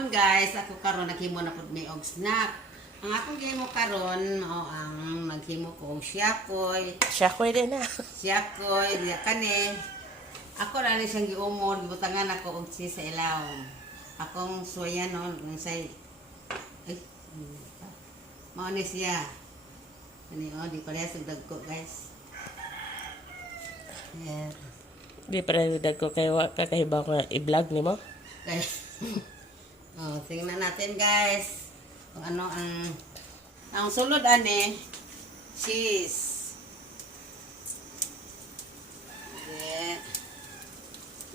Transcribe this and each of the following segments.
hapon guys, ako karon naghimo na pud mi og snack. Ang akong gihimo karon mao ang naghimo ko og siyakoy. Siyakoy din na. Siyakoy diya kani. Ako ra ni siyang giumon, gibutangan ako og cheese sa ilaw. Akong soya no, say ay mao ni siya. Ani di parehas og dagko guys. Yeah. Di pa rin ko kayo kakahibaw ko i-vlog ni mo. Guys. Oh, tingnan natin guys. Kung ano ang sulod ani cheese. Yeah.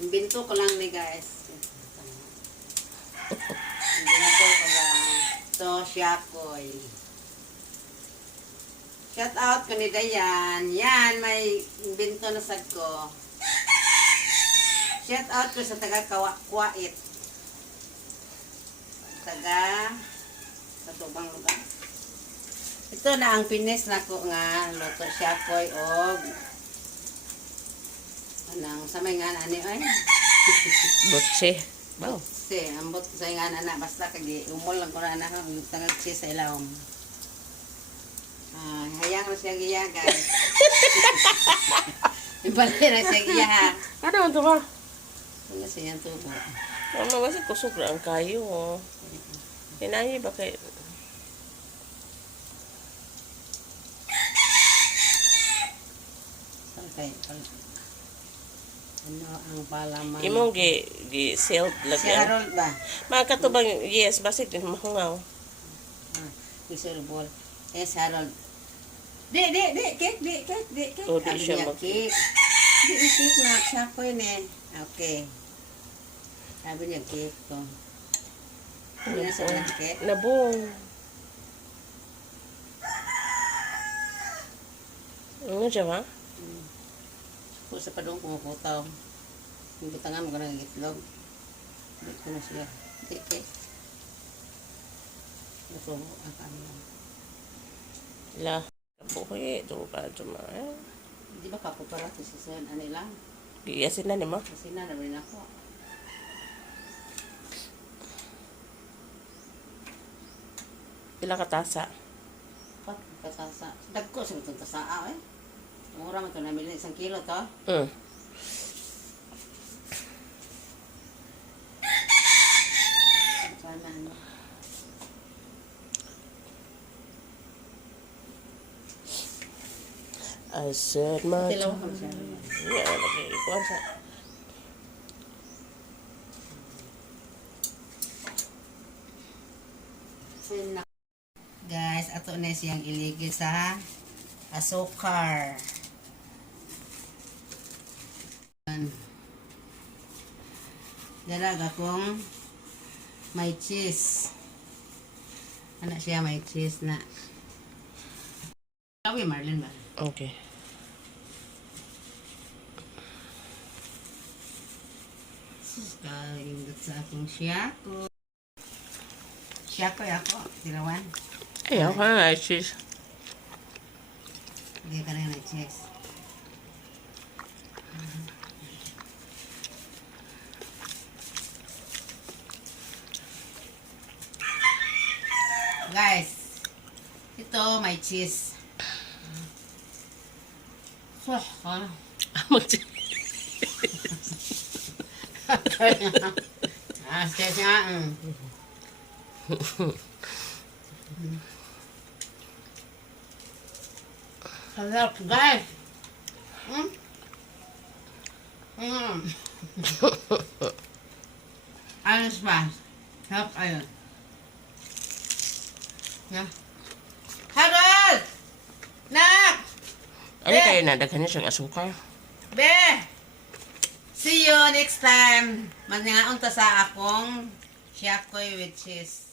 Imbento ko lang ni guys. Imbento ko lang. To siyakoy. Shout out ko ni Dayan. Yan, may imbento na sad ko. Shout out ko sa taga Kuwait. Taga sa tubang lugar. Ito na ang finish na ko nga luto siyakoy og anang samay nga ani ay. Butse. Wow. Si ambot sa nga na basta kagi umol lang ko na ana ang tangag cheese sa ilawom. Hayang na siya giyagan. Ibalik na siya giyahan. Ano ito ka? Ano siya tubo? Ano kasi kusog na ang kayo. Oh. Hinayi ba kayo? Okay. Ano ang palaman? Imong gi-sealed Si lagyan. Harold ba? Mga katubang, yes, basig din mahungaw. Isulbol. Si Harold. Di, cake. Oh, di Sabi siya niya, mag- cake. Di, cake na. Siya ko yun eh. Okay. Sabi niya, cake ko. Ano na sa cake? Nabong. Ano siya ba? Kung sa padong kumuputaw. Yung butangan mo ka ng itlog. Hindi ko na siya. Cake. Ito ang kanya. La. Buhay, ito ka dyan Di ba kapuparati sa sen? Ano lang? Giyasin na ni mo. Kasi na rin ako. Ilang katasa. Pat, katasa. Dagko sa itong tasaa eh. Mura mo ito na milin. 1 kilo to. Sana ano. I said my Tilaw ko siya. Yeah, lagi ikuan sa. Guys, ato na siyang iligid sa asukar. Dalaga kong may cheese. Ano siya may cheese na. Kawi Marlene ba? Okay. Kalindot sa akong siyako. Siyako ako, tilawan. Ayaw ka na, cheese. Hindi ka rin na-cheese. Guys, ito may cheese. Mag-cheese. Cheese nga. Sarap, guys. Ayos ba? Sarap ayun. Harold! Nak! Ano kayo na? Daghan niya siyang asukar. Be! See you next time. Manyangaon ta sa akong siyakoy with cheese.